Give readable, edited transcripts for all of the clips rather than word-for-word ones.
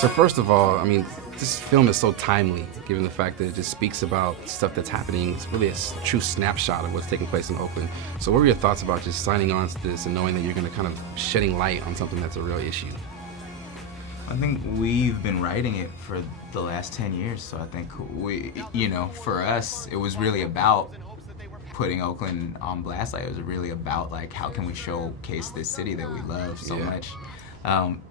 So first of all, I mean, this film is so timely, given the fact that it just speaks about stuff that's happening. It's really a true snapshot of what's taking place in Oakland. So what were your thoughts about just signing on to this and knowing that you're going to kind of shedding light on something that's a real issue? I think we've been writing it for the last 10 years, so I think we, for us, it was really about putting Oakland on blast. Like, it was really about, like, how can we showcase this city that we love so much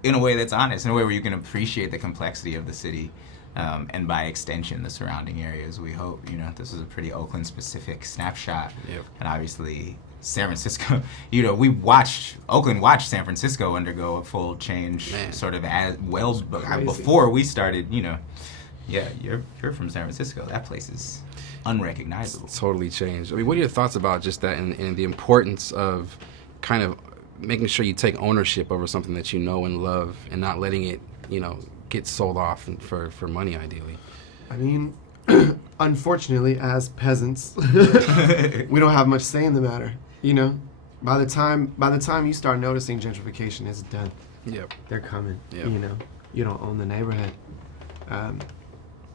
in a way that's honest, in a way where you can appreciate the complexity of the city, and by extension, the surrounding areas. We hope, this is a pretty Oakland-specific snapshot, and obviously San Francisco, Oakland watched San Francisco undergo a full change, sort of as well before we started. You're from San Francisco. That place is unrecognizable. It's totally changed. I mean, what are your thoughts about just that and the importance of kind of making sure you take ownership over something that you know and love and not letting it, get sold off for money, ideally? I mean, unfortunately, as peasants, we don't have much say in the matter. By the time you start noticing gentrification is done, they're coming. You don't own the neighborhood.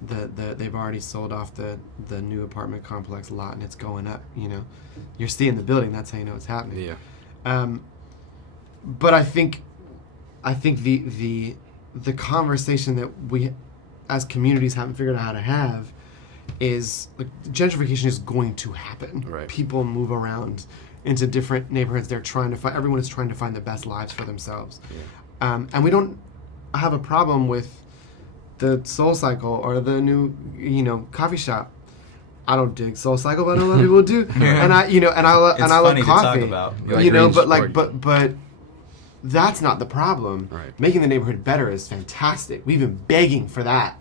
They've already sold off the new apartment complex lot, and it's going up. You're seeing the building. That's how you know it's happening. But I think the conversation that we as communities haven't figured out how to have is, like, gentrification is going to happen. Right. People move around into different neighborhoods. Everyone is trying to find the best lives for themselves. And we don't have a problem with the Soul Cycle or the new, coffee shop. I don't dig Soul Cycle, but a lot of people do. And I love coffee. To talk about. But that's not the problem. Right. Making the neighborhood better is fantastic. We've been begging for that.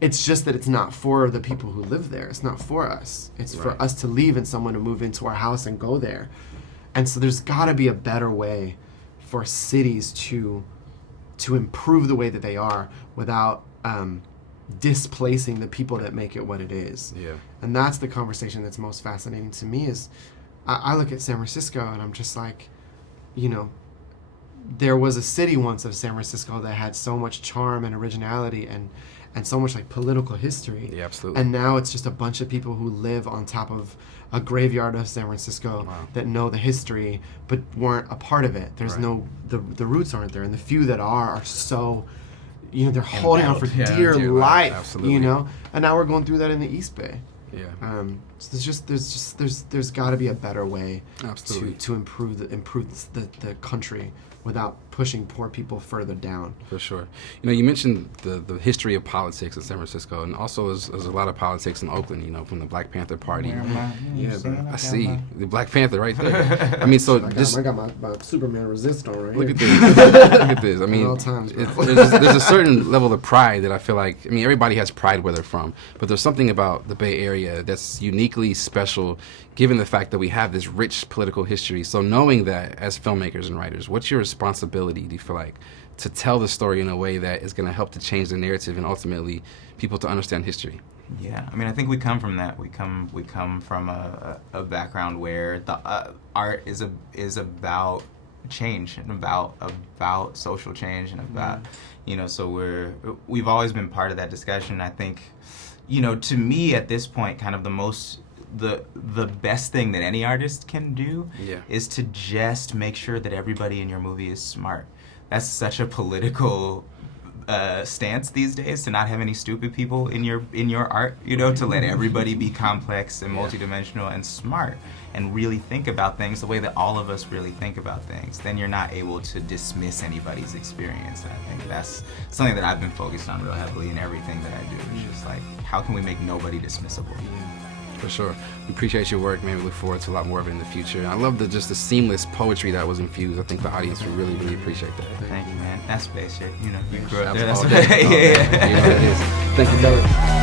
It's just that it's not for the people who live there. It's not for us. It's for us to leave and someone to move into our house and go there. And so there's got to be a better way for cities to improve the way that they are without displacing the people that make it what it is. And that's the conversation that's most fascinating to me. Is I look at San Francisco and I'm just like, there was a city once of San Francisco that had so much charm and originality and so much, like, political history. Yeah, absolutely. And now it's just a bunch of people who live on top of a graveyard of San Francisco that know the history but weren't a part of it. There's the roots aren't there, and the few that are so, they're holding on for dear life. Absolutely. And now we're going through that in the East Bay. So there's got to be a better way to improve the country without pushing poor people further down. For sure. You mentioned the history of politics in San Francisco, and also there's a lot of politics in Oakland, from the Black Panther Party. I see. The Black Panther right there. I mean, so I got my Superman resist on right Look at here. this. Look at this. I mean, all times, there's a certain level of pride that I feel like, everybody has pride where they're from, but there's something about the Bay Area that's uniquely special, given the fact that we have this rich political history. So knowing that as filmmakers and writers, what's your responsibility, do you feel like, to tell the story in a way that is going to help to change the narrative and ultimately people to understand history? Yeah, I think we come from that. We come from a background where the art is about change and about social change and about so we've always been part of that discussion. I think to me at this point, kind of the best thing that any artist can do is to just make sure that everybody in your movie is smart. That's such a political stance these days, to not have any stupid people in your art, to let everybody be complex and multidimensional and smart and really think about things the way that all of us really think about things. Then you're not able to dismiss anybody's experience. And I think that's something that I've been focused on real heavily in everything that I do. It's just like, how can we make nobody dismissible? For sure. We appreciate your work, man. We look forward to a lot more of it in the future. And I love the seamless poetry that was infused. I think the audience would really, really appreciate that. Thank you, man. That's spaceship. You grew up there. That's That's all day. yeah. It is. Thank you, brother.